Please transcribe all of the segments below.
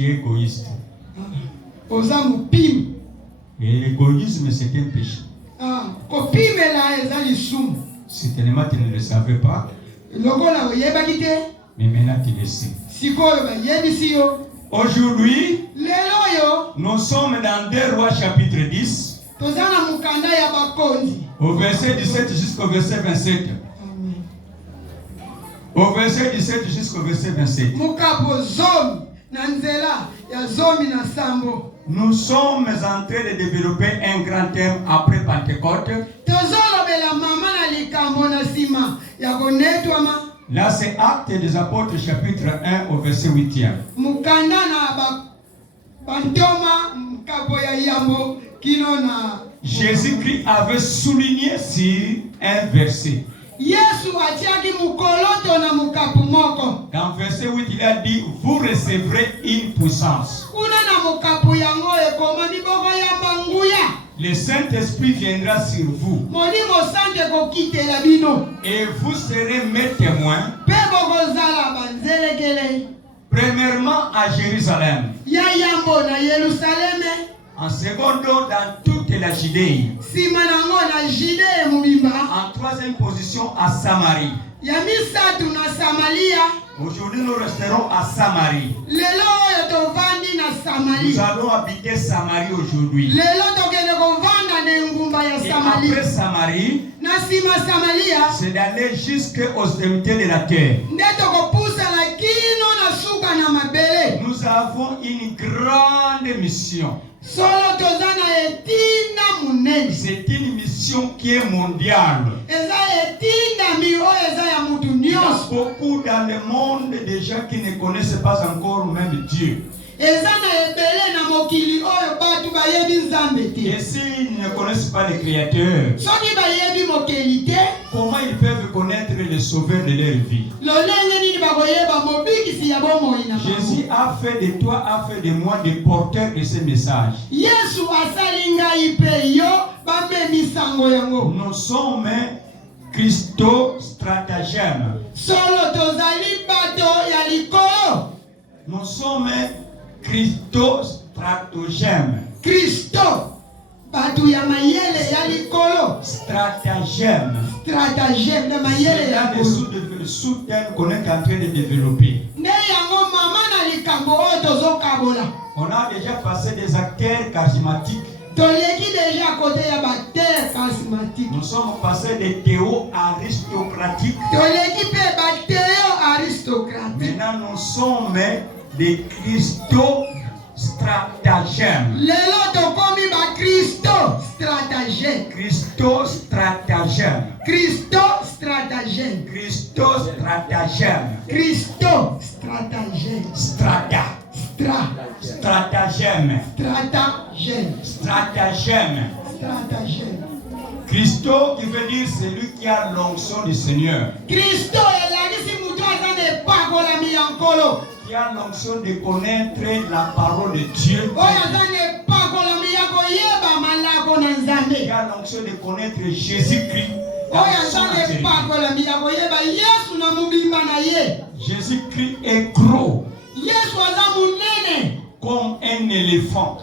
tu es égoïste. Et l'égoïsme, c'est un péché. Si tellement tu ne le savais pas, mais maintenant tu le sais. Aujourd'hui, nous sommes dans 2 Rois chapitre 10, au verset 17 jusqu'au verset 27. Au verset 17 jusqu'au verset 27. Nous sommes en train de développer un grand thème après Pentecôte. Là, c'est Actes des Apôtres, chapitre 1, au verset 8e. Jésus-Christ avait souligné sur un verset. Dans verset 8, il a dit, vous recevrez une puissance. Le Saint-Esprit viendra sur vous. Et vous serez mes témoins. Premièrement à Jérusalem. En second lieu dans toute la Judée. En troisième position à Samarie. Aujourd'hui nous resterons à Samarie. Nous allons habiter Samarie aujourd'hui. Et après Samarie, c'est d'aller jusqu'aux extrémités de la terre. Nous avons une grande mission. C'est une mission qui est mondiale. Il y a beaucoup dans le monde de gens qui ne connaissent pas encore même Dieu. Et s'ils ne connaissent pas le Créateur, comment ils peuvent connaître le Sauveur de leur vie? Jésus a fait de toi, a fait de moi des porteurs de ce message. Nous sommes Christo stratagème. Nous sommes Christo stratagème. Stratagème. C'est là le sous-thème qu'on est en train de développer. On a déjà passé des acteurs charismatiques. Nous sommes passés des théos aristocratiques. Maintenant nous sommes des Christo stratagèmes. Christo stratagème. Christo stratagème. Christo stratagème. Christo stratagème. Strata. Stratagème. Stratagème. Stratagème. Stratagème. Christo qui veut dire celui qui a l'onction du Seigneur. Christo est là qui a l'onction de connaître la parole de Dieu. Qui a l'onction de connaître Jésus-Christ. Jésus-Christ est gros comme un éléphant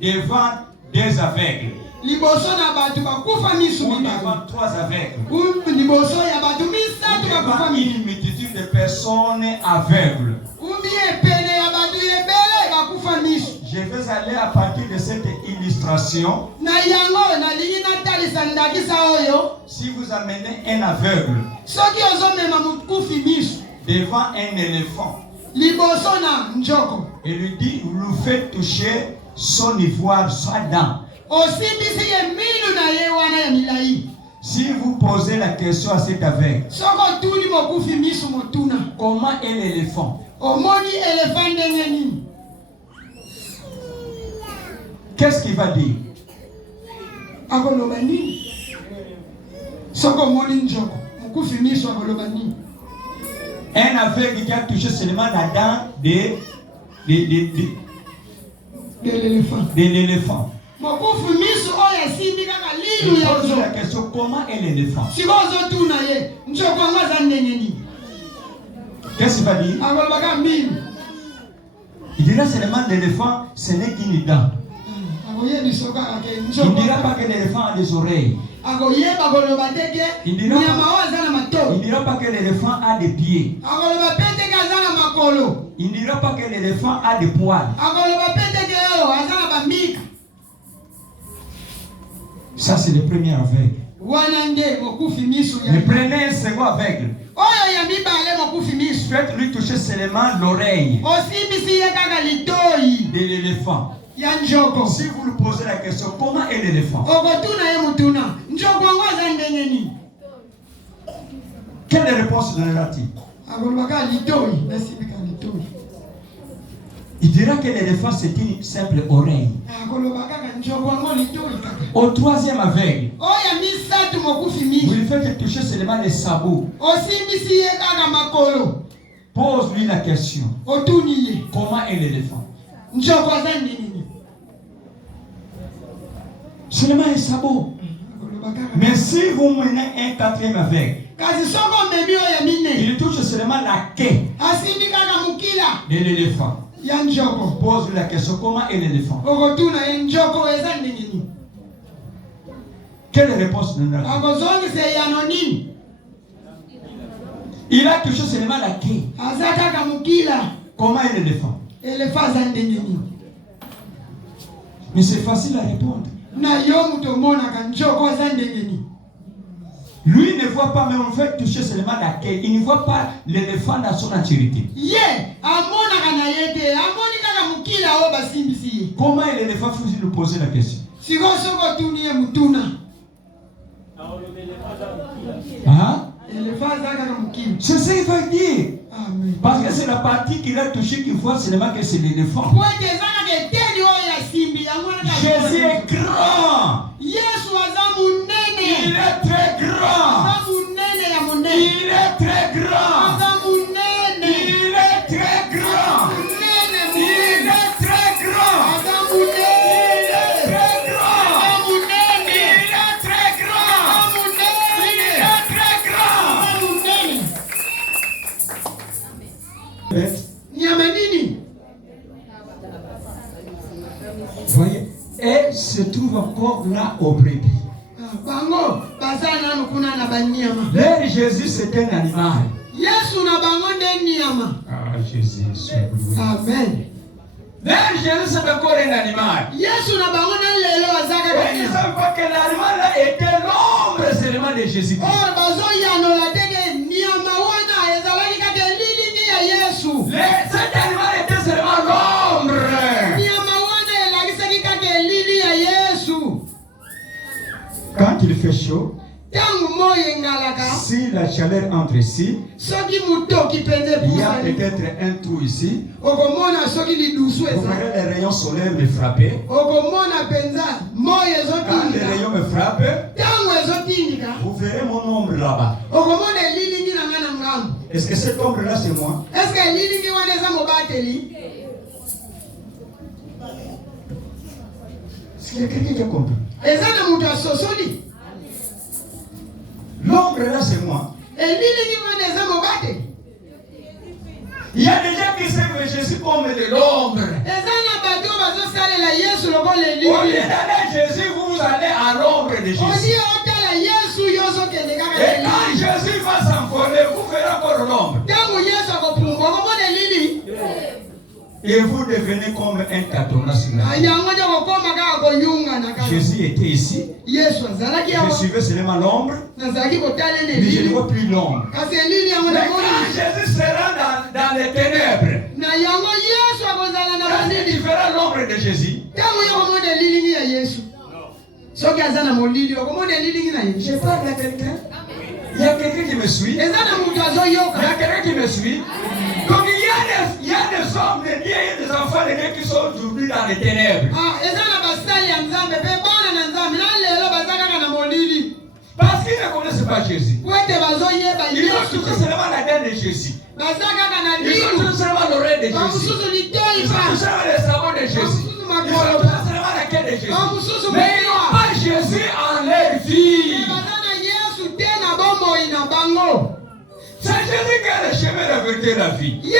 devant des aveugles. Devant 3 aveugles. Devant une multitude de personnes aveugles. Je vais aller à partir de cette illustration. Si vous amenez un aveugle devant un éléphant et lui dit, vous lui faites toucher son ivoire, sa dent. Si vous posez la question à cet aveugle, comment est l'éléphant? Qu'est-ce qu'il va dire? Un aveugle qui a touché seulement la dent de l'éléphant. Il pose la question, comment est l'éléphant? Qu'est-ce qu'il va dire? Il dira seulement l'éléphant, ce n'est qu'une dent. Il ne dira pas que l'éléphant a des oreilles. Il ne dira pas que l'éléphant a des pieds. Il ne dira pas que l'éléphant a des poils. Ça, c'est le premier aveugle. Mais prenez un second aveugle. Faites-lui toucher seulement l'oreille de l'éléphant. Si vous lui posez la question, comment est l'éléphant? Quelle réponse donnera-t-il? Il dira que l'éléphant c'est une simple oreille. Au troisième aveugle, vous lui faites toucher seulement les sabots. Pose-lui la question. Comment est l'éléphant? Seulement un sabot. Mais si vous menez un quatrième aveugle, il touche seulement la queue de l'éléphant. Pose-lui la question, comment est l'éléphant? Quelle réponse donnera-t-il? Il a touché seulement la queue. Comment est l'éléphant? Mais c'est facile à répondre. Lui ne voit pas, mais on fait toucher seulement la queue. Il ne voit pas l'éléphant dans son entièreté. Comment est l'éléphant? Faut lui poser la question. C'est ce qu'il va dire. Parce que c'est la partie qu'il a touchée qu'il voit seulement que c'est l'éléphant. Jésus est grand. Il est très grand. Il est très grand. Il est très grand. Il est très grand. Il est très grand. Il est très grand. Il est très grand. Voyez, et se trouve encore là au brebis. L'air Jésus c'est un animal. Ah Jésus, amen. L'air Jésus c'est encore un animal. Et ils ne savent pas que l'animal là était l'ombre seulement de Jésus. Cet animal était seulement l'ombre. Quand il fait chaud, si la chaleur entre ici, il y a peut-être un trou ici. Vous verrez les rayons solaires me frapper. Quand les rayons me frappent, vous verrez mon ombre là-bas. Est-ce que cette ombre-là c'est moi? Est-ce qu'il y a quelqu'un qui a compris? L'ombre là c'est moi. Il y a des gens qui savent que je suis comme de l'ombre. Au lieu d'aller à Jésus, vous allez à l'ombre de Jésus. Et quand Jésus va s'envoler, vous verrez encore l'ombre. Et vous devenez comme un cadenas sur la terre. Jésus était ici. Je suivais seulement l'ombre. Mais je ne vois plus l'ombre. Mais quand Jésus sera dans les ténèbres, c'est différent l'ombre de Jésus. Je parle à quelqu'un. Il y a quelqu'un qui me suit. Il y a quelqu'un qui me suit. Donc il y a des hommes de Dieu et des enfants de Dieu qui sont aujourd'hui dans les ténèbres. Parce qu'ils ne connaissent pas Jésus. Ils ont touché seulement la tête de Jésus. Ils ont touché seulement l'oreille de Jésus. Ils ont touché seulement les sabots de Jésus. Ils ont touché seulement la tête de Jésus. Mais ils n'ont pas Jésus en leur vie. C'est Jésus qui a le chemin, la vérité et la vie. Mais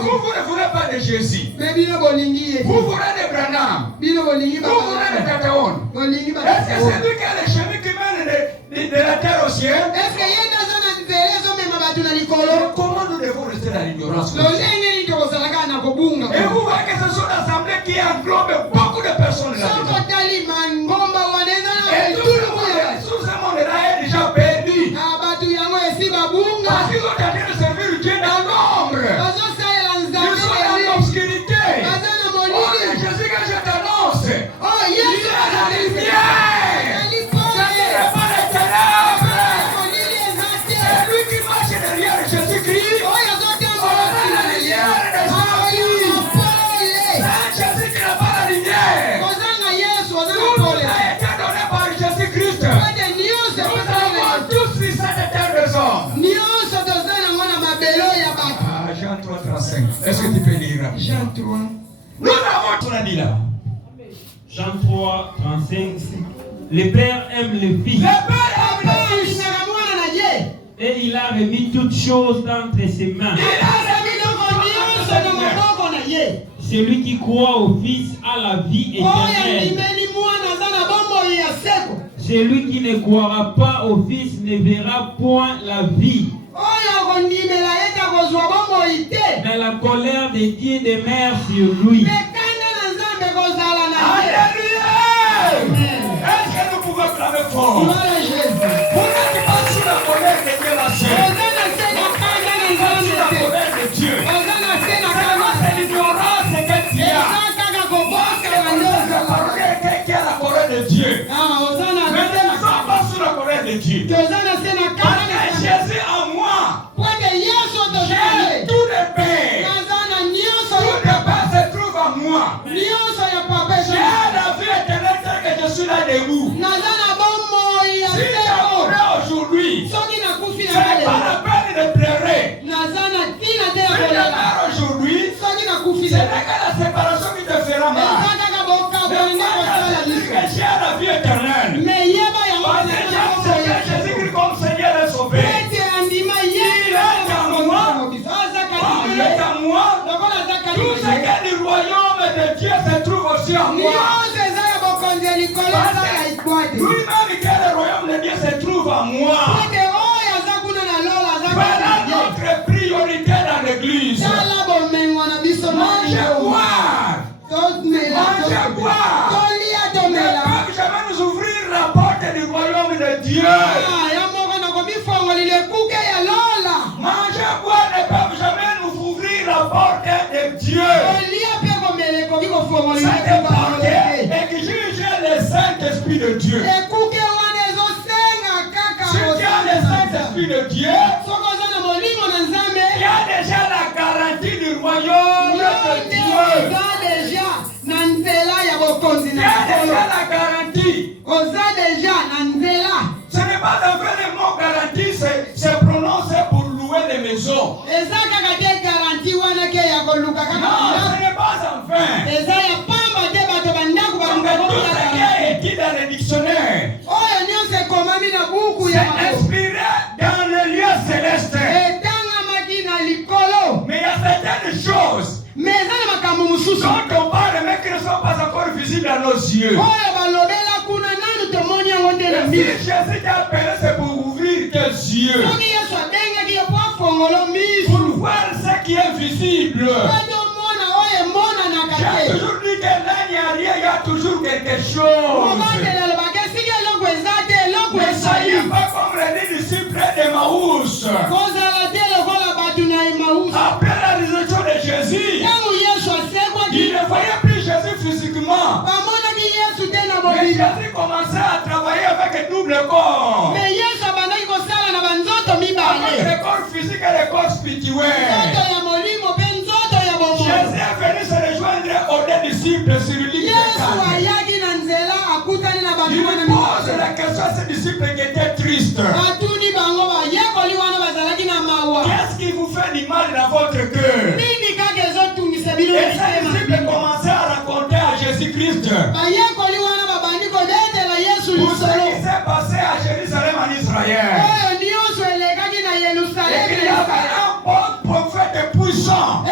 vous ne voulez pas pas de Jésus. Vous voulez de Branham. Vous voulez de Tataon. Est-ce que c'est lui qui a le chemin qui mène de la terre au ciel? Comment nous devons rester dans l'ignorance? Et vous voyez que ce sont des assemblées qui englobent beaucoup de personnes là-dedans. Et tout le monde, tout ce monde-là est déjà perdu. Parce qu'ils ont tenté de servir Dieu dans l'ombre. Ils sont dans l'obscurité. Oh, Jésus, que je t'annonce, il est la lumière. Ce n'est pas les ténèbres. C'est lui qui marche derrière Jésus-Christ. Oh, la lumière de Jésus. Jésus qui n'a pas la lumière. Tout a été donné par Jésus-Christ. Nous avons tous eu cette raison. Jean 3, 35. Est-ce que tu peux lire? Jean 3. Nous avons tout dit là. Jean 3, 35. Le Père aime le Fils. Le Père aime le Fils. Et il a remis toutes choses entre ses mains. Celui qui croit au Fils a la vie éternelle. Celui qui ne croira pas au Fils ne verra point la vie. Mais la colère de Dieu demeure sur lui. Alléluia! Est-ce que nous pouvons clamer fort? Vous n'êtes pas sous la colère de Dieu, ma soeur. Vous êtes sous la colère de Dieu. C'est l'ignorance que tu as. La parole est qui a la colère de Dieu. Mais nous ne sommes pas sous la colère de Dieu. Parce que Jésus en moi, j'ai tout de paix. Tout de paix se trouve en moi. J'ai la vie éternelle telle que je suis là debout. Si je mourais aujourd'hui, ce n'est pas la peine de pleurer. Si je meurs aujourd'hui, ce n'est que la séparation qui te fera mal. Mais j'ai la vie éternelle. Parce que j'ai Jésus-Christ comme Seigneur et Sauveur. Il est en moi. Il est en moi. Tout ce qui est du royaume de Dieu se trouve aussi en moi. Lui-même qui est le royaume de Dieu se trouve en moi. Voilà notre priorité dans l'église. Manger, boire. Manger, boire. Ne pas jamais nous ouvrir la porte du royaume de Dieu. Manger, boire ne peut jamais nous ouvrir la porte de Dieu. Cette porte exige le Saint-Esprit de Dieu. Si tu as le Saint-Esprit de Dieu, il y a déjà la garantie du royaume de Dieu. Il y a déjà la garantie. Ce n'est pas un vrai mot garantie, c'est prononcé pour louer les maisons. Non, ce n'est pas enfin. Donc tout ce qui est écrit dans le dictionnaire, c'est inspiré dans le lieu céleste. Mais il y a certaines choses dont on parle mais qui ne sont pas encore visibles à nos yeux. Et si Jésus t'a appelé, c'est pour ouvrir tes yeux. Pour voir ce qui est visible. J'ai toujours dit que là, il n'y a rien, il y a toujours quelque chose. Ne soyez pas comme les disciples d'Emmaüs. Après la résurrection de Jésus, ils ne voyaient plus Jésus physiquement. Mais Jésus commençait à travailler avec double corps. Avec le corps physique et le corps spirituel. Jésus est venu se rejoindre aux disciples sur l'île. Il pose la question à ses disciples qui étaient tristes. Qu'est-ce qui vous fait du mal dans votre cœur? Et ses disciples commençaient à raconter à Jésus-Christ pour ce qui s'est passé à Jérusalem en Israël. Et qu'il y avait un bon prophète puissant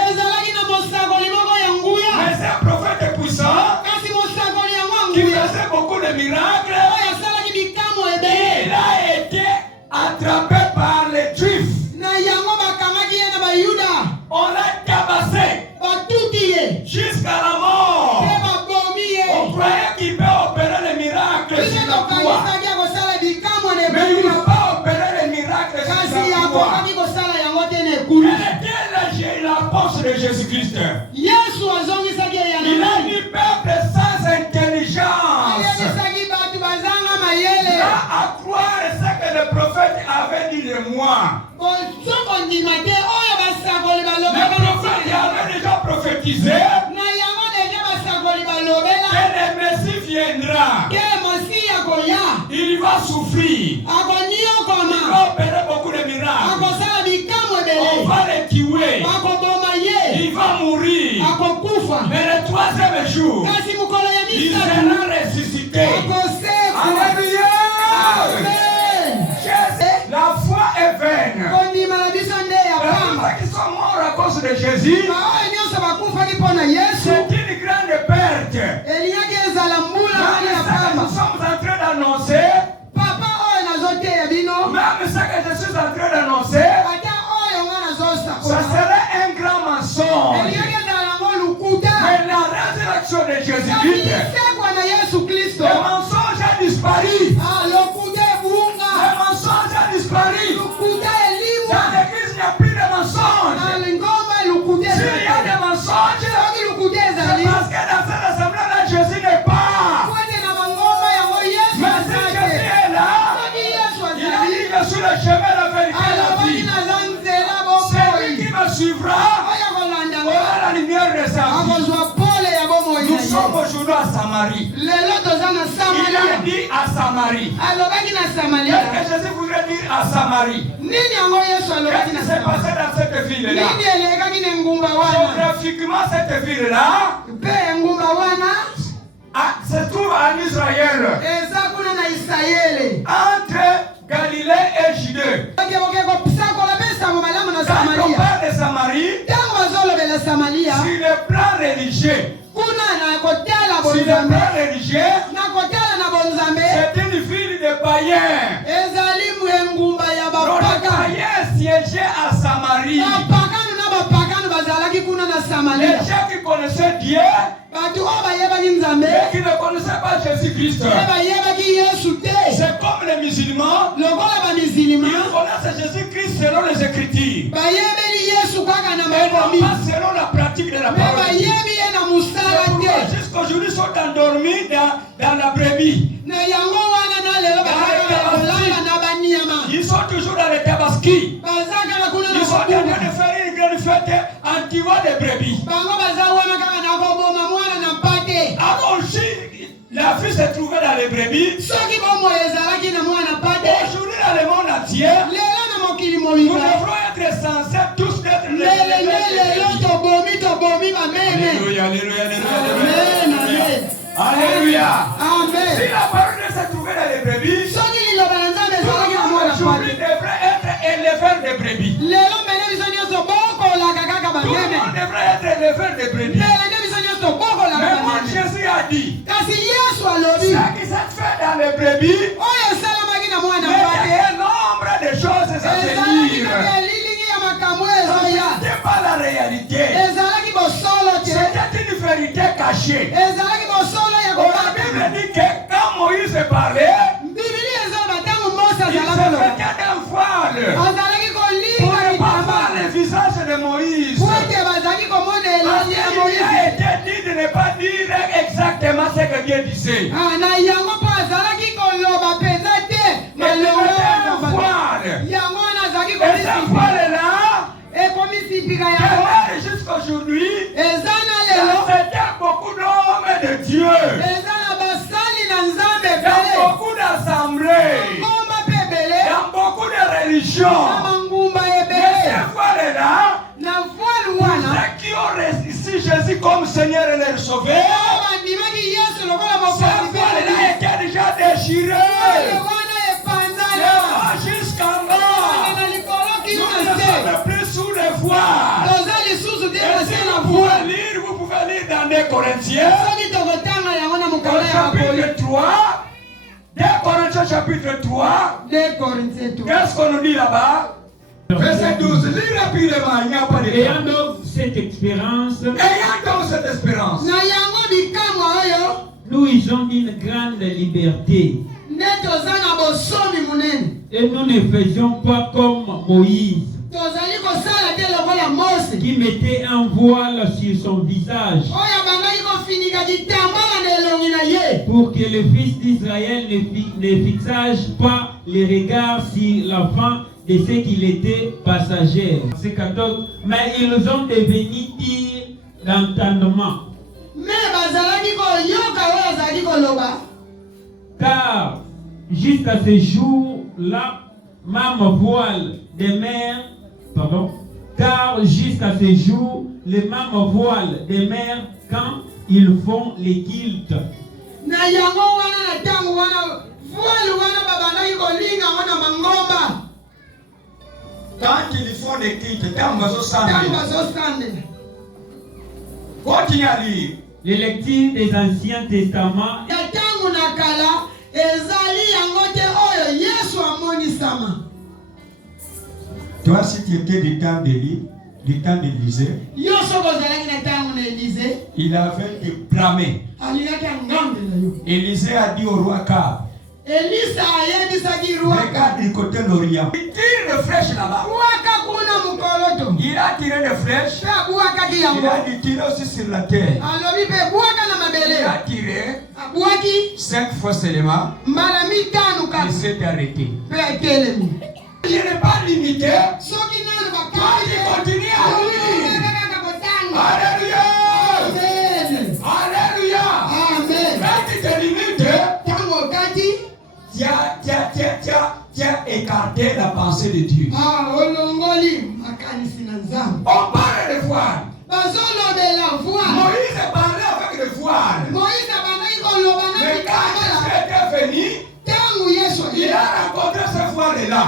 réponse de Jésus-Christ. Yesu azongisaki Il a yango. dit peuple sans intelligence. Ayebisaki bato bazanga mayele. Va à croire ce que le prophète avait dit de moi. Soko ndima te oyo basakoli Le balobaka prophète avait déjà prophétisé na yango deja basakoli balobela que le Messie viendra. ke Masiya koya Il va souffrir. Il akoniokoma va opérer beaucoup de miracles. akosala bikamwa On ebele va le tuer. akoboma ye Il va mourir. akokufa Mais le troisième jour, kasi mokolo ya il misatu sera ressuscité. akosekwa. Alléluia. Amen. La foi est vaine. kondima na biso nde ya Les pamba qui sont morts à cause de Jésus, baoyo nyonso bakufaki mpo na yesu c'est une grande perte. elingaki ezala mbula mani ya Même ce que pamba nous sommes en train d'annoncer, papa oyo nazoteya bino même ce que je suis en train d'annoncer, ata oyo nga ça nazosakola serait un grand mensonge. elingaki ezala yango lukuta Mais la résurrection de kasi Jésus-Christ, lisekwa na yesu kristo le mensonge a disparu. lokuta Le ebunga mensonge a disparu. lukuta Dans elimwa l'église, il n'y a plus de mensonges. na lingomba lukuta S'il y a des mensonges, soki lukuta c'est ezali parce que dans cette assemblée-là, Jésus n'est pas. kwete na bangomba yango yesu Mais si Jésus azate est là, soki yesu il a azali dit que sur le chemin, la vérité et la alobaki vie. naza nzela Celui bomoi qui me suivra oyo kolanda aura la lumière de sa vie. akozwa pole ya bomoi Nous na sommes ye aujourd'hui à Samarie. lelo toza na Il a samaria dit à Samarie. alobaki na samaria Qu'est-ce que Jésus voudrait dire à Samarie? nini yango yesu alobaki Qu'est-ce na qui s'est passé samaria dans cette ville-là? nini elekaki na engumba wana Géographiquement, cette ville-là mpe engumba wana se trouve en Israël, eza kuna na isayele entre Galilée et Judée. okekoke kosakola mpe sango malamu na Quand on samaria parle de Samarie, ntango bazolobela samaria sur le plan religieux, kuna na kotala sur le bonzambe plan religieux, na kotala na bonzambe c'est une ville de païens. ezali engumba ya Donc les bapaka païens siégeaient à Samarie. bapakanu na bapakanu bazalaki kuna na Les samaria gens qui connaissaient Dieu, bato oyo bayebaki nzambe mais qui ne connaissaient pas Jésus-Christ. mpe bayebaki yesu te C'est comme les musulmans, lokola ils bamisilima connaissent Jésus-Christ selon les Écritures, bayebeli yesu kaka na mais non makomi pas selon la pratique de la mpe parole. bayebi ye na mosala te Jusqu'aujourd'hui, ils sont endormis dans la brebis. na yango wana na lelo bazalaka na banyama Ils sont toujours dans les tabaski. baza kaka kuna na Ils sont en train kobuka de faire une grande fête en tuant des brebis. bango baza wana kaka na koboma mwana na mpate Alors, si la fille se trouvait dans les brebis, soki bomoi ezalaki na mwana mpate aujourd'hui dans le monde entier, lelo na mokili nous mobimba devrons être censés tous être lelo tobomi bameme Alléluia, alléluia, alléluia, amen alléluia. amen Alléluia. amen Si la parole se trouvait dans les brebis, soki liloba na nzambe tout ezalaki na le monde mwana aujourd'hui mpate devrait être éleveur de brebis. lelo mbele biso nyonso bokolaka kaka Tout le bameme monde devrait être éleveur de brebis. lelo nde biso nyonso bokolaka Mais moi, bameme Jésus a dit, kasi yesu alobi ce qui s'est fait dans les brebis, oyo esalamaki na mwana mais il y mpate a un nombre de choses à se ezalaki dire. kaka elilingi ya makambo Ce ezoya n'était pas la réalité. ezalaki bosolo te C'était une vérité cachée. ezalaki bosolo ya La kobaka Bible dit que quand Moïse parlait, bibili ezoloba ntango mose il se azalaki koloba mettait d'un voile azalaki pour kolinga ne pas litamba voir le visage de Moïse. po ete bazalaki komona Parce elongi ya qu'il moïse a été dit de ne pas dire exactement ce que Dieu disait. na yango mpo azalaki koloba mpenza te Il mettait un malongo voile. yango wana azalaki Et ce komisipika voile-là, ekomisipika yango demeure jusqu'aujourd'hui, eza na lelo c'était beaucoup d'hommes de Dieu. eza na basali na nzambe Dans ebele beaucoup d'assemblées, ngomba mpe ebele dans beaucoup de religions. na mangumba Mais ebele ce voile-là, na voile wana ceux qui ont reçu Jésus comme Seigneur et leur Sauveur, oyo bandimaki yesu lokola ce mokonzi mpe voile-là était déjà déchiré. oyo wana epanzana Jusqu'en bas. na likolo Nous kino ne na se sommes plus sous le voile. toza lisusu te Et na si se na vous voile pouvez lire, vous pouvez lire dans 2 Corinthiens, soki tokotanga yango na au mokolo ya bakoli chapitre 3, 2 Corinthiens chapitre 3, de Corinthiens tout. qu'est-ce qu'on nous dit là-bas? Verset 12, lis rapidement, il n'y a pas de Ayant temps. donc cette expérience, Ayant donc cette espérance, na yango bikamwa oyo nous usons d'une grande liberté nde toza na bosomi monene et nous ne faisions pas comme Moïse tozali kosala te lokola mose qui mettait un un voile sur son visage pour que le fils d'Israël ne fixage pas les regards sur l'enfant de ce qu'il était passager. C'est 14. Mais ils ont devenu dire d'entendement. Car jusqu'à ce jour-là, même voile des mères, car jusqu'à ce jour, les mêmes voiles des mères quand ils font les kilts. Quand ils font les kilts, continue à lire. Les lectures des Anciens Testaments. Toi, si tu étais du temps d'Élie, du temps d'Élisée, il avait été blâmé. Élisée a dit au roi Akab, regarde du côté de l'Orient. Il tire une flèche là-bas. Il a tiré une flèche. Il a dû tirer aussi sur la terre. Il a tiré 5 fois seulement. Il s'est arrêté. Il n'est pas limité. Quand il continue à lire. Alléluia. Alléluia. Quand tu te limites, tu as écarté la pensée de Dieu. On parle de voile. Moïse parlait avec le voile. Mais quand il était venu, il a rencontré ce voile-là.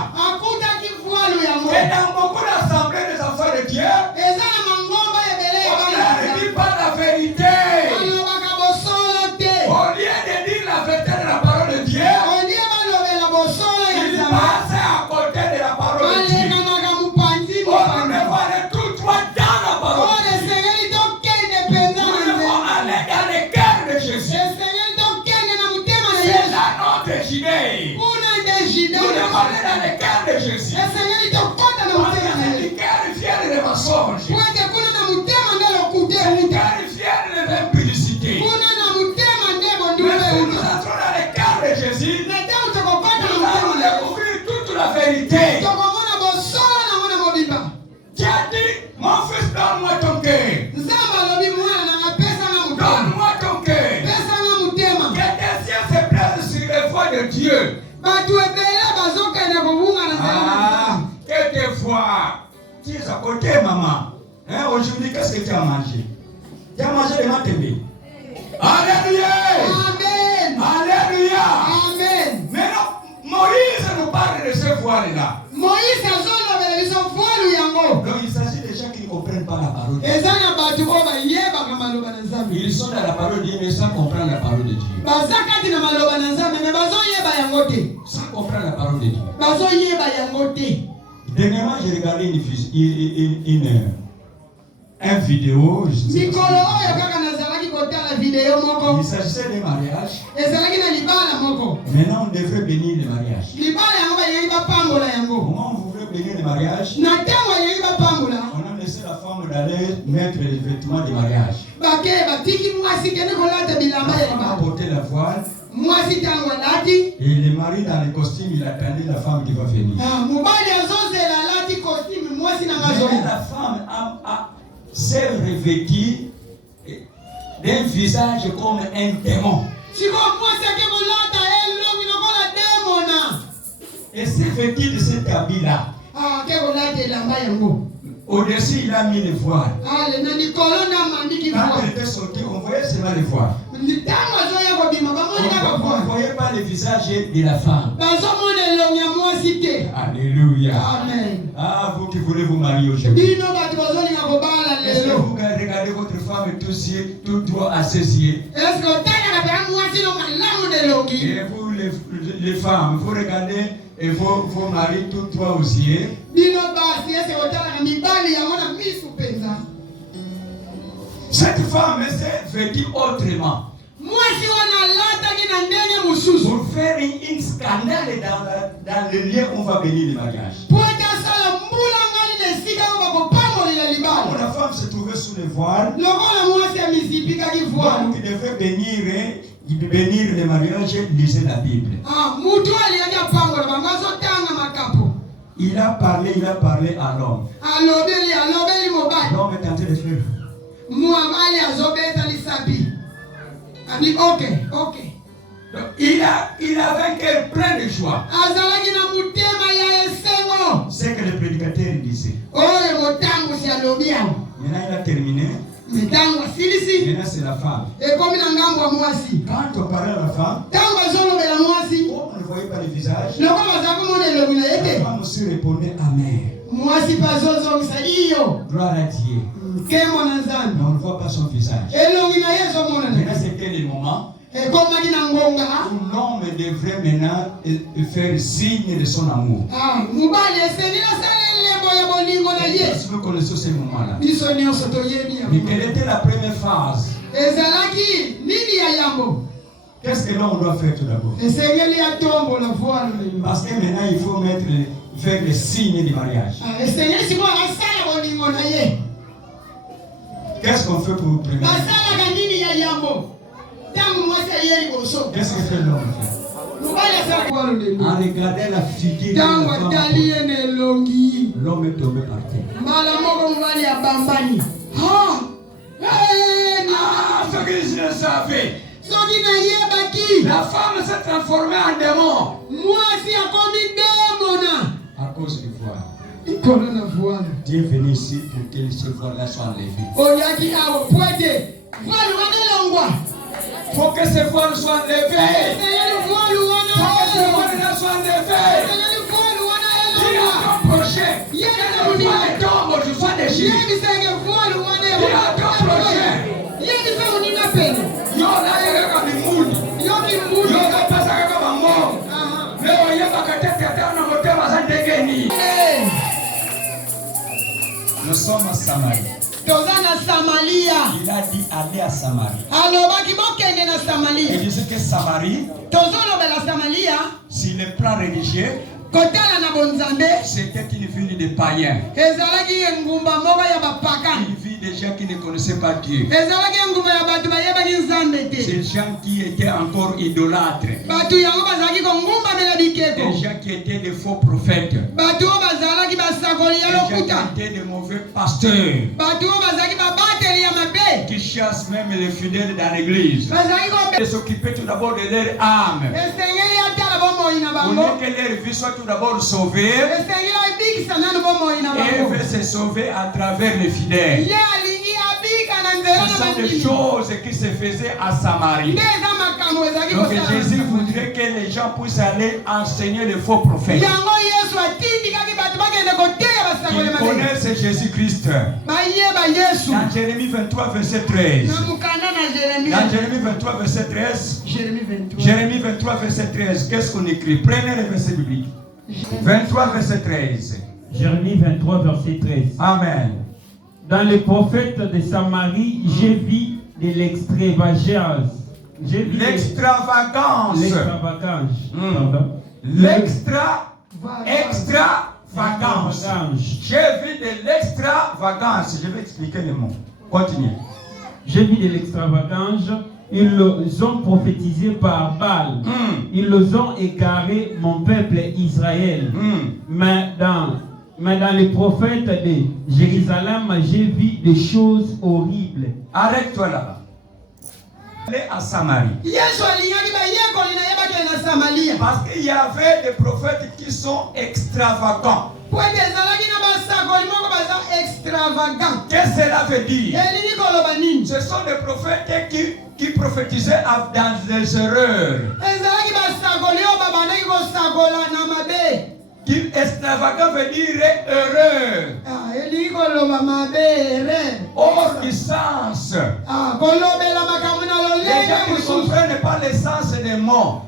Et dans beaucoup d'assemblées des enfants de Dieu, on ne dit pas la vérité. Au lieu de dire la vérité de la parole de Dieu, il passe à côté de la parole de Dieu. On devait aller tout droit dans la parole de Dieu. Nous devons aller dans le cœur de Jésus. C'est là notre idée. Nous devons aller dans le cœur de Jésus. Parce que c'est le cœur fier de mensonges. C'est le cœur fier de l'impudicité. Mais si nous entrons dans le cœur de Jésus, nous allons découvrir toute la vérité. Tu as dit, mon fils, donne-moi ton cœur. Donne-moi ton cœur. Que tes yeux se placent sur les voies de Dieu. Quelquefois, tu es à côté, maman. Aujourd'hui, qu'est-ce que tu as mangé? Tu as mangé des matémés. Alléluia. Amen. Alléluia. Amen. Maintenant, Moïse nous parle de ce voile-là. Donc il s'agit des gens qui ne comprennent pas la parole de Dieu. Ils sont dans la parole de Dieu, mais sans comprendre la parole de Dieu. Sans comprendre la parole de Dieu. Dernièrement, j'ai regardé une vidéo. Il s'agissait d'un mariage. Maintenant, on devrait bénir le mariage. Comment on voudrait bénir le mariage? On a laissé la femme d'aller mettre les vêtements de mariage. La femme a porté la voile. Et le mari dans le costume, il attendait la femme qui va venir. Mais la femme s'est revêtue d'un visage comme un démon. Et s'est vêtue de cet habit-là. Au-dessus, il a mis le voile. Quand elle était sortie, on voyait seulement le voile. On ne voyait pas le visage de la femme. Alléluia. Amen. Ah, vous qui voulez vous marier aujourd'hui. Est-ce que vous regardez votre femme tout droit à ses yeux? Et vous, les femmes, vous regardez et vos maris tout droit aux yeux. Cette femme s'est vêtue autrement. Pour faire une scandale dans le lieu où on va bénir le mariage. On a femme se trouvait sous le voile, donc il devait bénir le mariage, lisait la Bible. Il a parlé à l'homme. L'homme est en train de faire. Donc, il avait un cœur plein de joie. C'est que le prédicateur disait. Maintenant il a terminé. Maintenant c'est la femme. Quand on parlait à la femme, on ne voyait pas le visage. La femme aussi répondait Amen. Gloire à Dieu. Mais on ne voit pas son visage. Maintenant c'était le moment où l'homme devrait maintenant faire signe de son amour. Si vous connaissez ce moment-là. Mais quelle était la première phase? Qu'est-ce que l'on doit faire tout d'abord? Parce que maintenant il faut faire le signe du mariage. Qu'est-ce qu'on fait pour vous premier? Qu'est-ce que fait l'homme? En regardant la figure de la femme, l'homme est tombé par terre. Ce que je savais, la femme s'est transformée en démon à cause du voile. Dieu est venu ici pour que ce voile-là soit enlevé. Il faut que ce voile soit enlevé. Il faut que ce voile-là soit enlevé. Il a ton projet. Il y a ton tombe, je sois déchiré. Il y a ton projet. Il y a comme une moule. Il y a pas ça comme un mort. Mais il y a pas que tête à moteur à Sandegeni. Nous sommes à Samarie. Il a dit aller à Samarie. Et je sais que Samarie, sur le plan religieux, c'était une ville de païens. Une ville de gens qui ne connaissaient pas Dieu. Des gens qui étaient encore idolâtres. Des gens qui étaient des faux prophètes. Des gens qui étaient des mauvais pasteurs. Qui chassent même les fidèles dans l'église. Ils s'occupaient tout d'abord de leur âme. Pour que leur vie soit tout d'abord sauvée. Et veut se sauver à travers les fidèles. Ce sont des choses qui se faisaient à Samarie. Donc Jésus voudrait que les gens puissent aller enseigner les faux prophètes. Ils connaissent Jésus-Christ. Dans Jérémie 23, verset 13. Dans Jérémie 23, verset 13. Jérémie 23, verset 13. Qu'est-ce qu'on écrit? Prenez le verset biblique. 23, verset 13. Jérémie 23, verset 13. Amen. Dans les prophètes de Samarie, j'ai vu de l'extravagance. L'extravagance. Extravagance. J'ai vu de l'extravagance. Je vais expliquer les mots. Continuez. J'ai vu de l'extravagance. Ils ont prophétisé par Baal. Ils ont égaré mon peuple Israël. Mais dans les prophètes de Jérusalem, j'ai vu des choses horribles. Arrête-toi là-bas. Allez à Samarie. Parce qu'il y avait des prophètes qui sont extravagants. Qu'est-ce que cela veut dire? Ce sont des prophètes qui prophétisaient dans les erreurs. Extravagant veut dire erreur. Hors du sens. Les gens qui ne comprennent pas le sens des mots.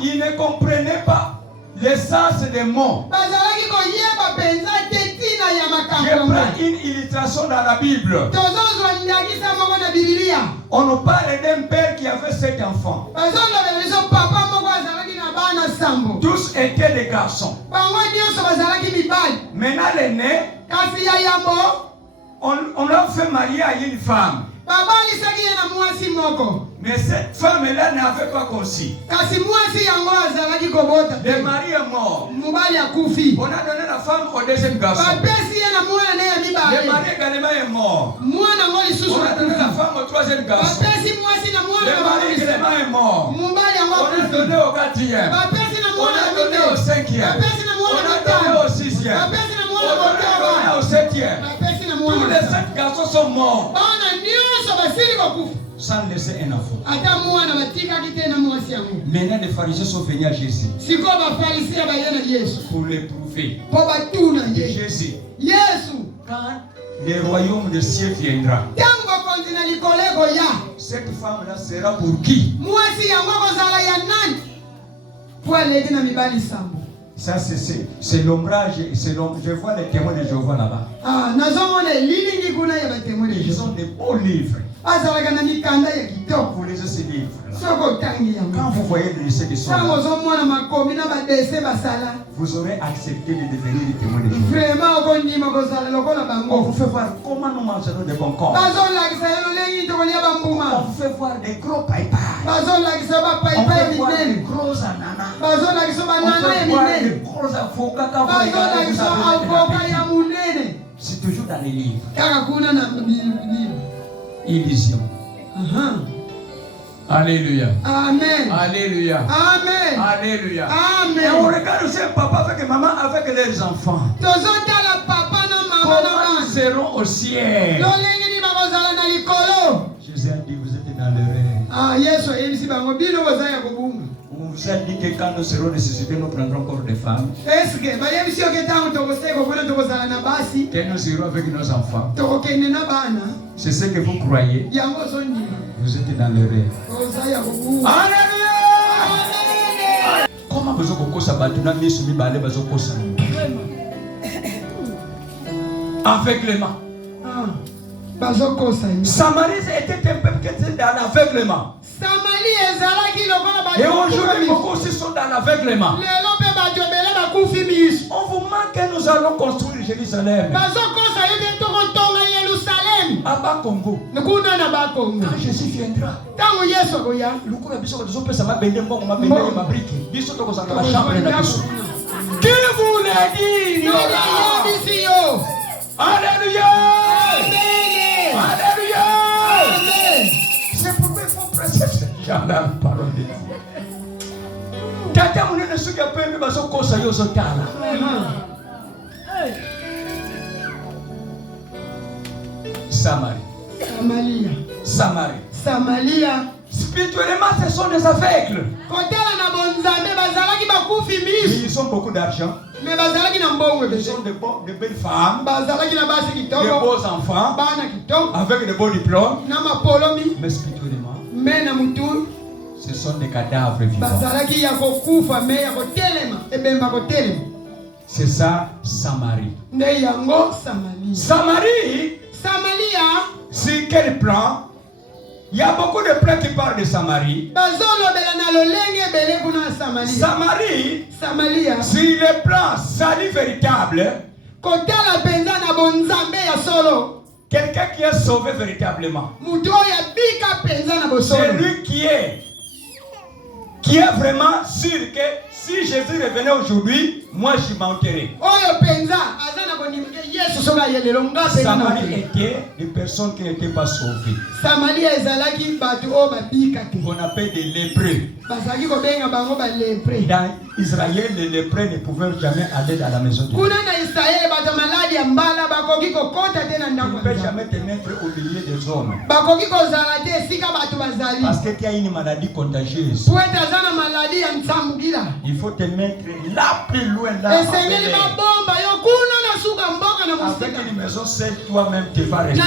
Ils ne comprenaient pas le sens des mots. Je prends une illustration dans la Bible. On nous parle d'un père qui avait 7 enfants. Tous étaient des garçons. Maintenant, l'aîné, on l'a fait marier à une femme. Mais cette femme-là n'avait pas conçu. Le mari est mort. On a donné la femme au deuxième garçon. Le mari également est mort. On a donné la femme au troisième garçon. Le mari également est mort. On a donné au quatrième. On a donné au cinquième. On a donné au sixième. On a donné au septième. Tous les 7 garçons sont morts sans laisser un enfant. Maintenant, les pharisiens sont venus à Jésus pour l'éprouver. Jésus, quand le royaume des cieux viendra, cette femme-là sera pour qui? Ça, c'est l'ombrage. Je vois les témoins de Jéhovah là-bas. Ils ont des beaux livres. Vous lisez ces livres. Quand vous voyez les lycées qui sont là, vous aurez accepté de devenir des témoins de Jéhovah. On vous fait voir comment nous mangeons des concombres. On vous fait voir des gros païpailles. On vous fait voir des gros ananas. On vous fait voir des gros avocats quand vous regardez. C'est toujours dans les livres. Illusion. Alléluia. Amen. Alléluia. Amen. Alléluia. Amen. Et on regarde aussi un papa avec maman avec leurs enfants. Comment ils seront au ciel? Jésus a dit, vous êtes dans le rêve. On vous a dit que quand nous serons ressuscités, nous prendrons encore des femmes. Que nous irons avec nos enfants. C'est ce que vous croyez. Vous êtes dans le rêve. Alléluia. Comment vous aveuglement. Samarie était un peuple qui était dans l'aveuglement. Et aujourd'hui, beaucoup aussi sont dans l'aveuglement. On vous manque que nous allons construire Jérusalem. À Bas-Congo. Quand Jésus viendra, qui vous l'a dit? Alléluia. Alléluia. C'est pourquoi il faut presser cette la parole de Dieu. Tata munene suki apembe bazokosa yo zotala. Samarie. Spirituellement, ce sont des aveugles. Ils ont beaucoup d'argent. Ils ont de belles femmes, de beaux enfants, avec de beaux diplômes. Mais spirituellement, ce sont des cadavres vivants. C'est ça, Samarie. Samarie, sur quel plan? Il y a beaucoup de plans qui parlent de Samarie. Samarie, sur le plan salut véritable, quelqu'un qui est sauvé véritablement. C'est lui qui est vraiment sûr que si Jésus revenait aujourd'hui, moi je m'enterrais. Samarie était des personnes qui n'étaient pas sauvées. On appelle des lépreux. Dans Israël, les lépreux ne pouvaient jamais aller dans la maison de Dieu. Tu ne peux jamais te mettre au milieu des hommes. Parce que tu as une maladie contagieuse. Il faut te mettre là plus loin là. Avec une maison seule, toi-même tu vas rester là.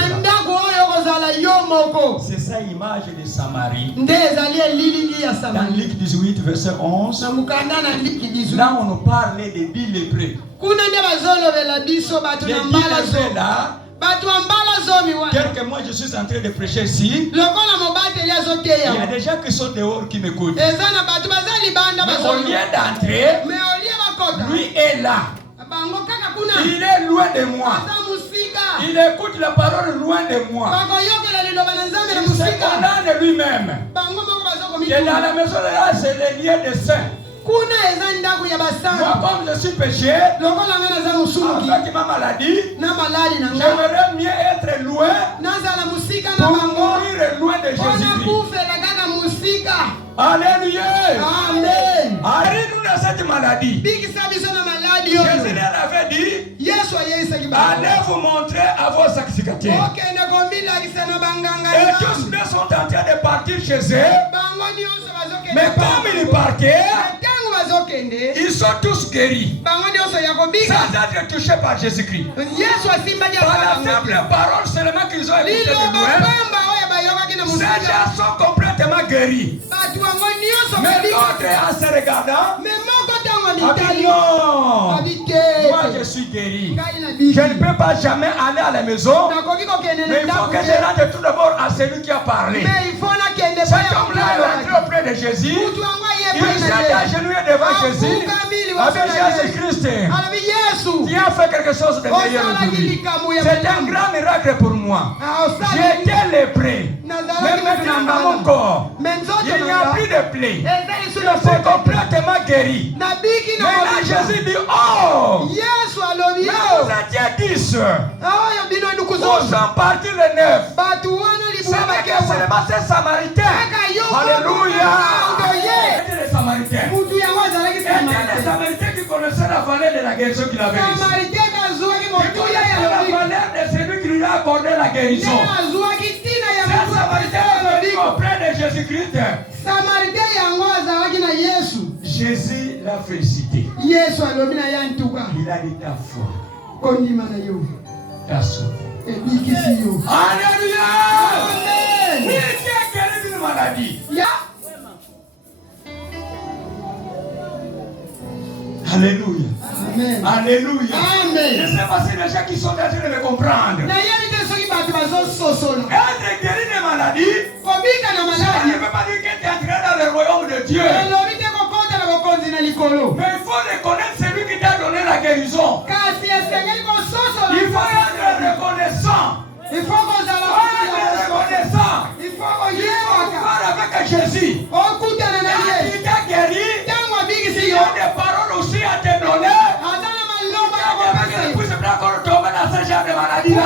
C'est ça l'image de Samarie. Dans Luc 18 verset 11. Là on nous parlait des 10 lépreux. Les 10 lépreux là, Tel que moi je suis en train de prêcher ici, il y a des gens qui sont dehors qui m'écoutent. Mais au lieu d'entrer, lui est là. Il est loin de moi. Il écoute la parole loin de moi. Il se condamne lui-même. Et dans la maison de là, c'est le lieu de saint. Moi, comme je suis péché, avec ma maladie, j'aimerais mieux être loin pour mourir loin de Jésus-Christ. Alléluia. Amen. Arrête-nous dans cette maladie. Jésus leur avait dit, allez vous montrer à vos sacrificateurs. Et tous deux sont en train de partir chez eux. Mais comme ils partaient, ils sont tous guéris. Sans être touchés par Jésus-Christ. Par la simple parole seulement qu'ils ont écouté de nous. Ces gens sont complètement guéris. Mais l'autre en se regardant, non, moi je suis guéri. Je ne peux pas jamais aller à la maison. Mais il faut que je rende tout d'abord à celui qui a parlé. Cet homme-là est rentré auprès de Jésus. Il s'est agenouillé devant Jésus. Avec Jésus-Christ, tu as fait quelque chose de meilleur aujourd'hui. C'est un grand miracle pour moi. J'étais lépré. Mais maintenant dans mon corps, il n'y a plus de plaie. Je suis complètement guéri. Maintenant Jésus dit, oh, mais vous étiez 10. Où sont partis les 9? C'est avec seulement ces Samaritains. Alléluia. C'était les Samaritains. C'était les Samaritains qui connaissaient la valeur de la guérison qu'il avait reçue. La valeur de celui qui lui a accordé la guérison. Ces Samaritains auprès de Jésus-Christ. Jésus l'a félicité. Il a dit ta foi. Ta sauvé. Alléluia. Amen. Il est guéri d'une maladie. Alléluia. Amen. Alléluia. Amen. Je ne sais pas si les gens qui sont en train de me comprendre. Être guéri de maladie, ça ne veut pas dire que tu es entré dans le royaume de Dieu. Mais il faut reconnaître celui qui t'a donné la guérison. Il faut être reconnaissant. Il faut être reconnaissant. Il faut voir avec Jésus. Il t'a guéri. Il y a des paroles aussi à te donner. Il puisse pas encore tomber dans ce genre de maladie là.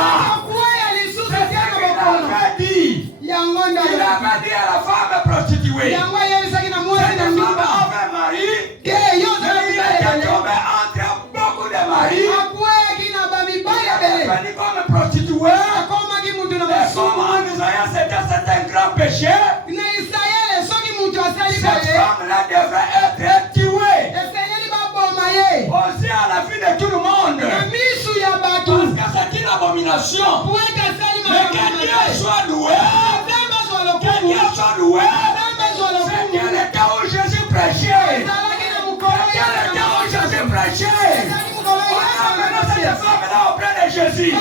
Il avait dit à la femme prostituée. Cette femme avait un mari. Mais il était tombé entre beaucoup de maris. Il est venu comme prostituée. Et comme en Israël c'était un grand péché. Cette femme-là devrait être tuée. Aussi à la vue de tout le monde. Parce que c'est une abomination. Mais que Dieu soit loué. Que Dieu soit loué. C'est quel état où Jésus prêchait. C'est quel état où Jésus prêchait. On a amené cette femme-là auprès de Jésus. On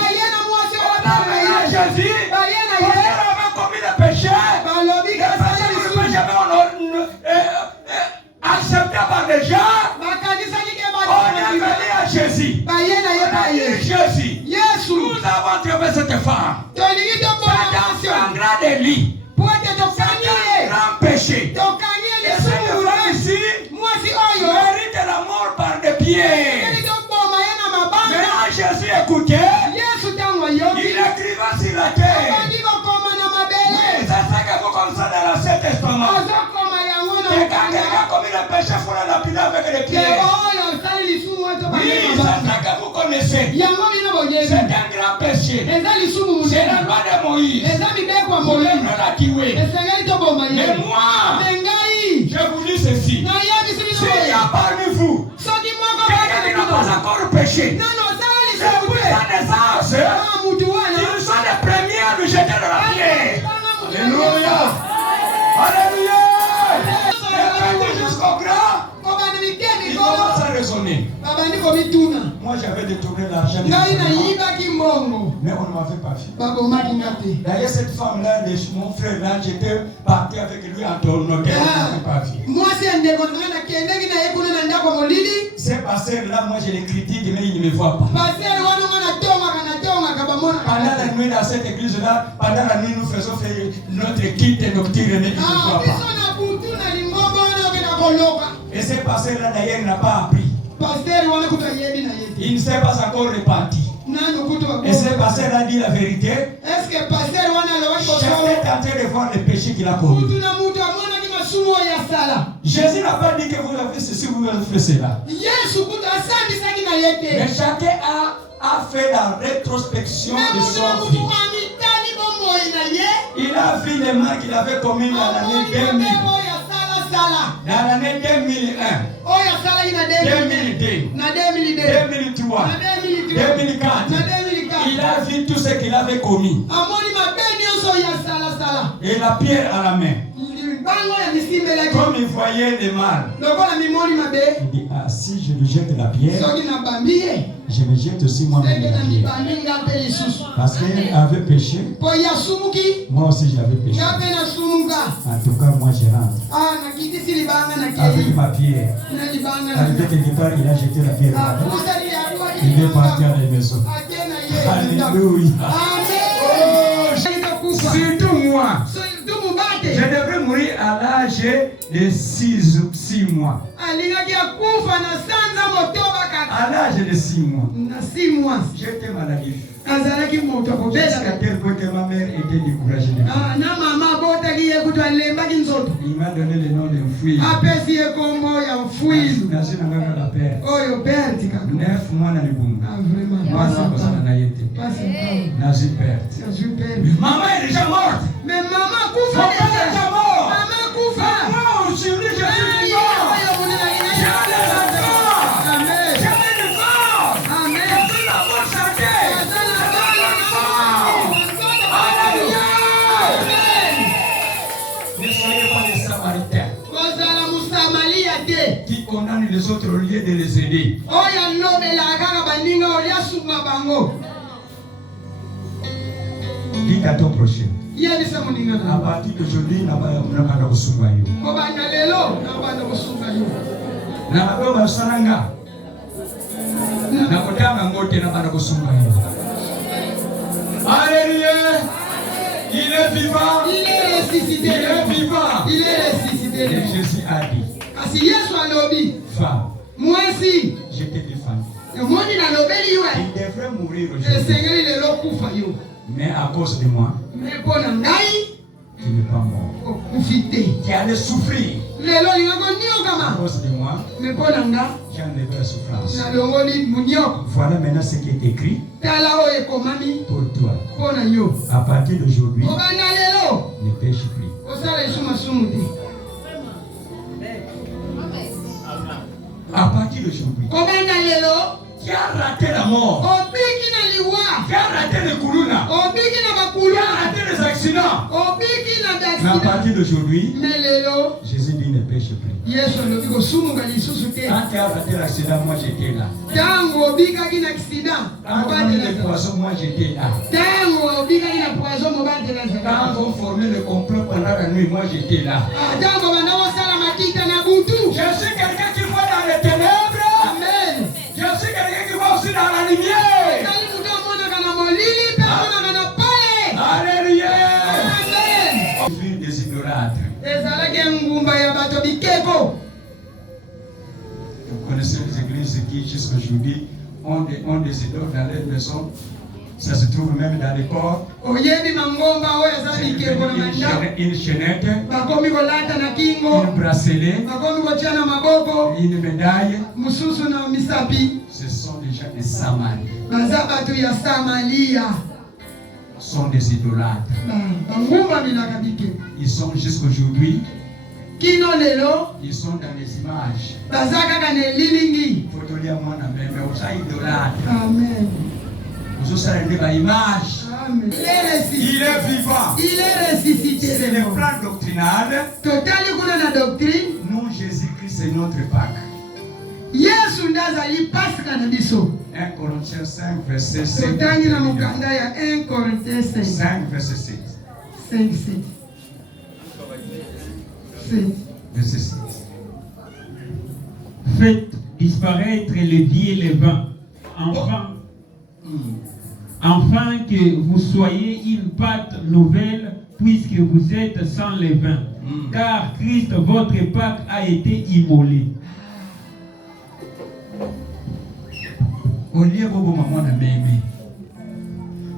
a amené Jésus. On avait commis le péché. Le péché accepté par les gens. On est venu à Jésus. Jésus. Nous avons trouvé cette femme. C'est un grand délit. C'est un grand péché. Et cette femme ici mérite la mort par des pieds. Maintenant Jésus écoutait. Il écrivait sur la terre. Oui, c'est ça que vous comme ça dans l'Ancien Testament. Et quand quelqu'un a commis le péché, il faut le lapider avec les pieds. Oui, c'est ça que vous connaissez. C'est un grand péché. C'est la loi de Moïse. Vous devez la tuer. Mais moi, je vous dis ceci. S'il y a parmi vous quelqu'un qui n'a pas encore péché, depuis sa naissance, ils sont les premiers à lui jeter de la pierre. Alléluia. Alléluia. Jusqu'au grand, il commence à raisonner. Moi j'avais détourné l'argent. Mais on ne m'avait pas vu. D'ailleurs, cette femme-là, mon frère là, j'étais parti avec lui en tournoi. On ne m'avait pas vu. Ces pasteurs-là, moi je les critique, mais ils ne me voient pas. Pendant la nuit dans cette église-là, pendant la nuit, nous faisons faire notre quitte nocturne, mais ils ne voient pas. Et ces pasteurs-là, d'ailleurs, il n'a pas appris. Il ne s'est pas encore repenti. Et ce pasteur a dit la vérité. J'étais tenté de voir le péché qu'il a commis. Jésus n'a pas dit que vous avez fait ceci, vous avez fait cela. Mais chacun a fait la rétrospection de son vie. Il a vu les mal qu'il avait commis dans l'année 2000. Dans l'année 2001, 2002, 2003, 2004, il a vu tout ce qu'il avait commis. Et la pierre à la main. Comme il voyait le mal, il dit, ah, si je lui jette la pierre, je me jette aussi moi-même la pierre. Parce qu'il avait péché, moi aussi j'avais péché. En tout cas, moi je rentre avec ma pierre. Arrivé quelque part, il a jeté la pierre là-bas. Il est parti à la maison. Alléluia. Surtout moi. Je devrais mourir à l'âge de 6 mois. À l'âge de 6 mois. J'étais maladif. Jusqu'à tel point que ma mère était découragée de moi. Il m'a donné le nom d'un fouille. La perte. 9 mois dans le boum. Moi, ça n'a été. Nazi perte. Maman est déjà morte. Mais maman coupe. Mon père est déjà mort. Maman coupe. Moi, aujourd'hui, je suis vivant. Qui condamne les autres au lieu de les aider. Dis à ton prochain. À partir d'aujourd'hui, on n'a pas de soumbayo. Alléluia. Il est vivant. Il est ressuscité. Il est vivant. Il est ressuscité. Et Jésus a dit. Femme, moi aussi, je te défends. Il devrait mourir aujourd'hui. Mais à cause de moi, tu n'es pas mort. Tu allais souffrir. À cause de moi, tu as enlevé la souffrance. Voilà maintenant ce qui est écrit pour toi. À partir d'aujourd'hui, ne pêche plus. À partir d'aujourd'hui, qui a raté la mort, qui a raté le coulouna, qui a raté les accidents, mais à partir d'aujourd'hui, Jésus dit ne pêche plus. Quand tu as raté l'accident, moi j'étais là. Quand on a mis le poisson, moi j'étais là. Quand on formait le complot pendant la nuit, moi j'étais là. Je suis quelqu'un qui voit dans les ténèbres. Amen. Je suis quelqu'un qui voit aussi dans la lumière. Alléluia. Amen. Vie des idolâtres. Vous connaissez les églises qui jusqu'à aujourd'hui ont des idoles dans leur maison. Ça se trouve même dans les corps. Une chaînette, un bracelet, une médaille. Ce sont déjà des Samaris. Sont des idolâtres. Ils sont jusqu'aujourd'hui. Ils sont dans les images. Amen. Il est vivant. Il est ressuscité. C'est le plan doctrinal. Nous, Jésus-Christ, c'est notre Pâque. Yesu Yesu ndazali Pasika na biso. 1 Corinthiens 5 verset 7. Totangi na mukanda ya 1 Corinthiens 5. 5 verset 7. 5 7. 7. Verset 7. Faites disparaître le vieux et le vin, afin que vous soyez une pâte nouvelle, puisque vous êtes sans levain. Car Christ, votre Pâque, a été immolé. Olie bobo mama na meme.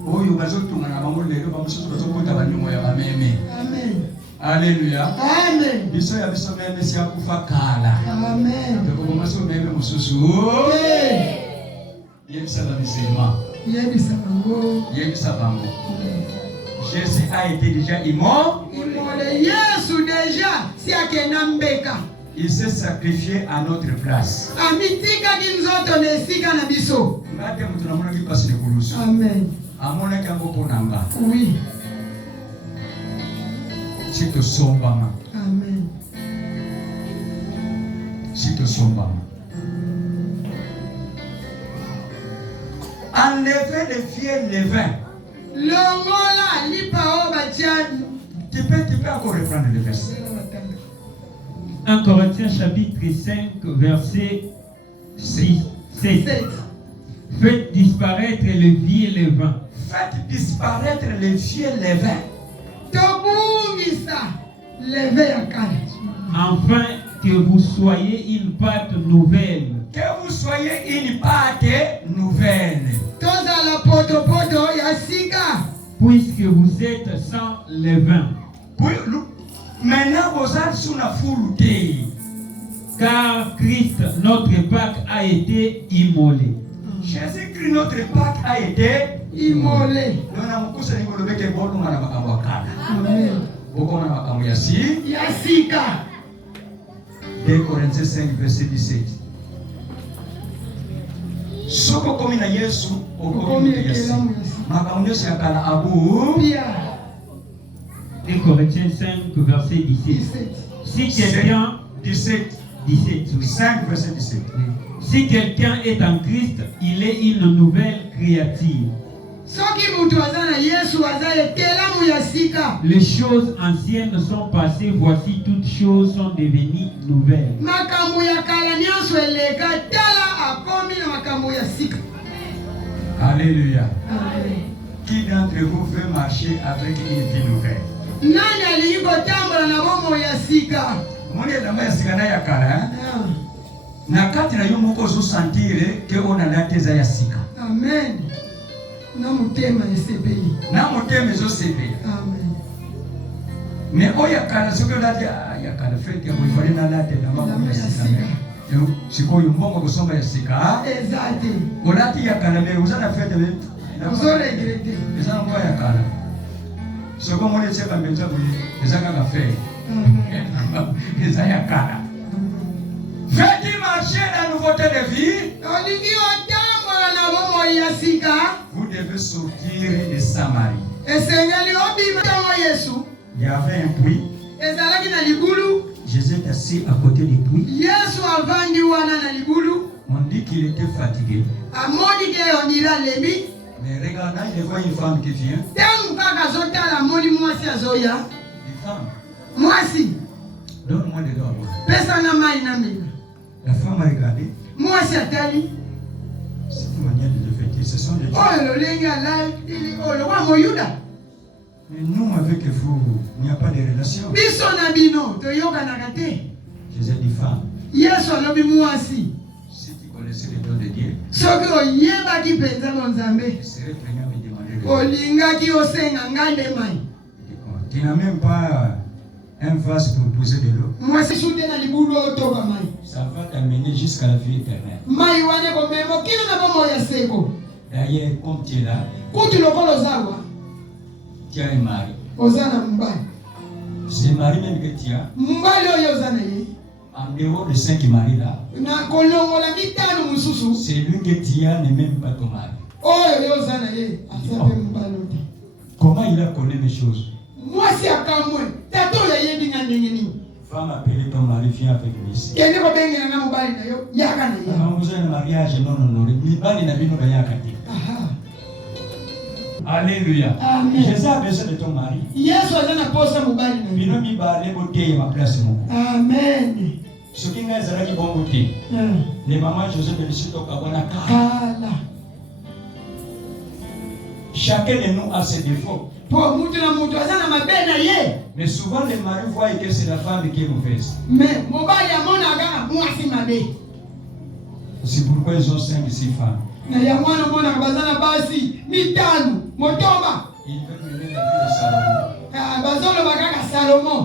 Oyo bazotunga na bango lelo bamususu bazokota banyumo ya bameme. Amen. Alléluia. Amen. Biso ya biso meme si akufa kala. Amen. Ndeko maso meme mususu. Yebisa ba musulman. Yebisa bango. Yebisa bango. Jésus a été déjà immolé. Yesu déjà si akena mbeka. Il s'est sacrifié à notre place. Amitika kinzoto nesika na biso. Ngate mutu na mona ki pasi le kulusu. Amen. Amona kango ponanga. Oui. Sito sombama. Amen. Sito sombama. Enlevez le vieux levain. Longola lipa obatian. Tu peux encore reprendre le verset. 1 Corinthiens chapitre 5 verset 6, 7. Faites disparaître le vieux et le vin. Faites disparaître le vieux levain. Tobungisa levain ya kale. Afin que vous soyez une pâte nouvelle. Que vous soyez une pâte nouvelle. Tozala poto ya sika. Puisque vous êtes sans levain. Maintenant, vous êtes sous la foulte. Car Christ, notre Pâque, a été immolé. Jésus-Christ, notre Pâque, a été immolé. Amen. 2 Corinthiens 5, verset 17. Soko komi na Yesu, okomi na Yesu. Makamnyesi akala abu. 2 Corinthiens 5, verset 17. Si quelqu'un 17, oui. 5, verset 17. Si quelqu'un est en Christ, il est une nouvelle créature. Les choses anciennes sont passées, voici toutes choses sont devenues nouvelles. Alléluia. Qui d'entre vous veut marcher avec une vie nouvelle? Moni ya ya sika na ya kala. Na kati na yo moko zo sentir que on a la teza ya sika. Amen. Na mutema esebeli. Na mutema zo sebeli. Amen. Mais oya kala soko la ya kala fete mo ifale na la teza mama ya sika. Yo siko yo mbongo kusoma ya sika. Exactly. Olati ya kala me uzana fete me. Uzo regrete. Ezana mwa ya kala. Soko moni cheka mbenza buli ezaka ka fe. Faites marcher la nouveauté de vie. Vous devez sortir de Samarie. Il y avait un puits. Jésus est assis à côté du puits. On dit qu'il était fatigué. Mais regardant, il voit une femme qui vient. Une femme. Mwasi. Donne-moi de l'eau. Pesa na mai na mina. La femme a regardé. Mwasi atali. C'est une manière de le fêter. Ce sont des gens. Oh, le lenga là, oh, le roi Moyuda. Mais nous, avec vous, il n'y a pas de relation. Biso na bino, to yoga na kate. Jésus dit femme. Yesu alobi mwasi. Si tu connaissais les dons de Dieu, soki oyeba ki penza Nzambe, tu serais prêt à me demander de olinga ki osenga ngande mai. Tu n'as même pas un vase pour poser de l'eau. Mwasi sute na libulu otoba mai. Ça va t'amener jusqu'à la vie éternelle. Mai wane ko memo kino na bomo ya seko. D'ailleurs, comme tu es là, kuti lokolo zawa. Tu as un mari. Ozana mbali. C'est le mari même que tu as. Mbali oyo ozana ye. En dehors de 5 maris là. Na kolongola mitano mususu. C'est lui que tu as, n'est même pas ton mari. Oyo yo ozana ye. Asabe mbali oti. Comment il a connu les choses? Mwasi akamwe. Tato ya yebi ngandenge ni. Femme appelée ton mari, viens avec lui ici. Vous avez un mariage non honoré. Alléluia. Jésus a besoin de ton mari. Amen. Ce qui n'est pas bon côté. Les mamans Joseph de l'Issoute au Kabana. Chacun de nous a ses défauts. Mais souvent les maris voient que c'est la femme qui est mauvaise. C'est pourquoi ils ont 5 ou 6 femmes. Il veut mener la vie de Salomon.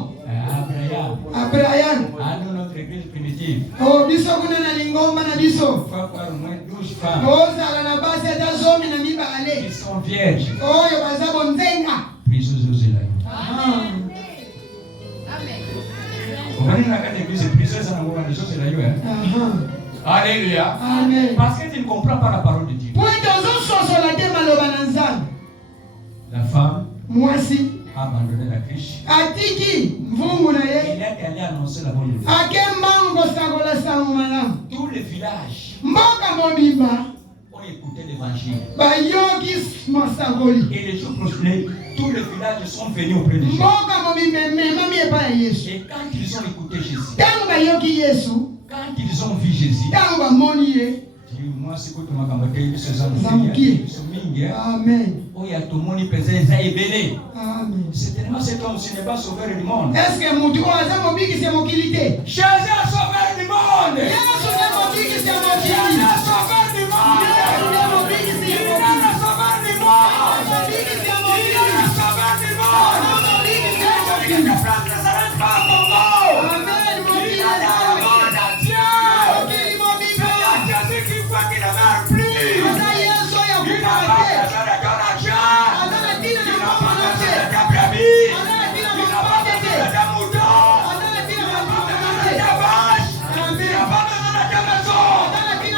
Abraham. Nous, notre église primitive. Oh, biso kuna na lingomba na biso. Il faut avoir au moins 12 femmes. Oh, zala na basi ata zomi na mibale. Ils sont vierges. Oh, yo bazabo nzenga. Prises aux là. Amen. Alléluia. Amen. Parce que tu ne comprends pas la parole de Dieu. La femme a abandonné la cruche. Il est allé annoncer la bonne nouvelle. Tous les villages ont écouté l'évangile. Et les jours prochains, tous les villages sont venus auprès de Jésus. Et quand ils ont écouté Jésus, quand ils ont vu Jésus, moi c'est que tu m'as camarade ces hommes qui sont mingi. Amen. Oh il y a tout le monde qui pesait ça et béni. Amen. C'est tellement cet homme s'il n'est pas sauveur du monde. Est-ce que mon Dieu a ça mon big c'est mon qualité? Jésus est sauveur du monde. Jésus est mon big c'est mon qualité. Jésus est sauveur du monde. Jésus est mon big c'est mon qualité. Il est sauveur du monde. Mon big c'est mon Il est sauveur du monde. Mon big c'est mon Il ne s'arrête pas au Congo. Amen. Mon big Il a le monde à Dieu. Il n'a pas besoin de ton argent. Il n'a pas besoin de ta brebis. Il n'a pas besoin de ta mouton. Il n'a pas besoin de ta vache. Il n'a pas besoin de ta maison. Il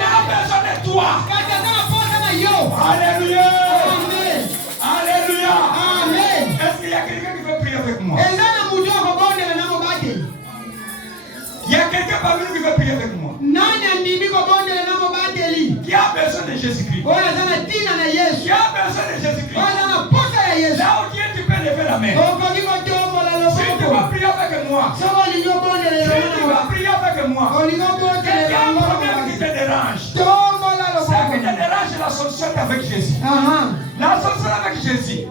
n'a besoin de toi. Alléluia. Alléluia. Est-ce qu'il y a quelqu'un qui veut prier avec moi? Il y a quelqu'un parmi nous qui veut prier avec moi. Qui a besoin de Jésus-Christ. Qui a besoin de Jésus-Christ. Là où Dieu tu peux lever la main. Si tu vas prier avec moi. Si tu vas prier avec moi. Quel est le problème qui te dérange? Ce qui te dérange, la solution est avec Jésus. La solution est avec Jésus. Si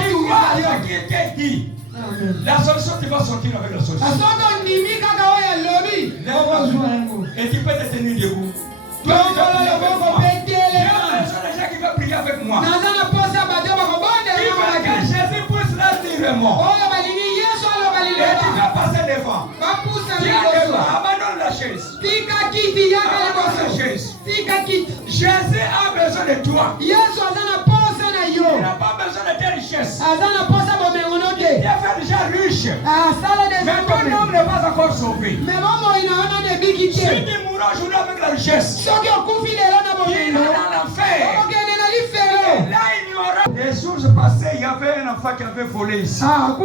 tu vois ce qui était dit, la solution, tu vas sortir avec la solution. Et tu peux te tenir debout. Il y a des gens qui veulent prier avec moi. Il veut que Jésus puisse la tirer moi. Et tu vas passer devant. Abandonne la chaise. Abandonne la chaise. Jésus a besoin de toi. Il n'a pas besoin de tes richesses. Il est déjà riche. Mais ton homme n'est pas encore sauvé. Si tu mourras aujourd'hui avec la richesse, il va dans l'enfer. Là, il y aura. Les jours passés, il y avait un enfant qui avait volé ici. Avec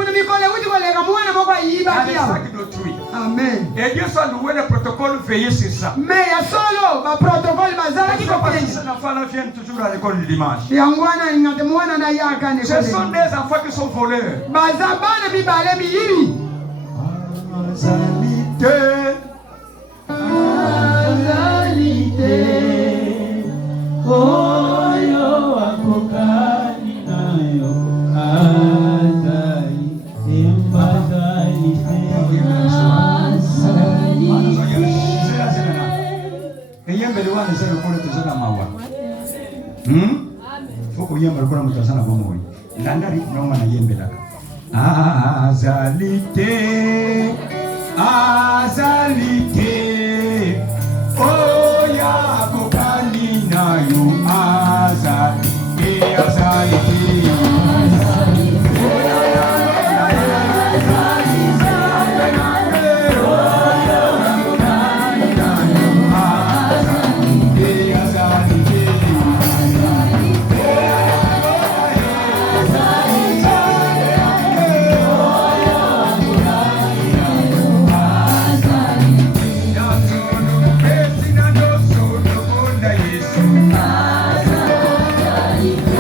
sac d'autrui. Amen. Et Dieu soit loué, le protocole veiller sur ça. Mais il y a solo, le protocole, Cet enfant-là vient toujours à l'école du dimanche. Ce sont des enfants qui sont voleurs. Azalite, oh ya kokani na yo azalite, azalite. livré.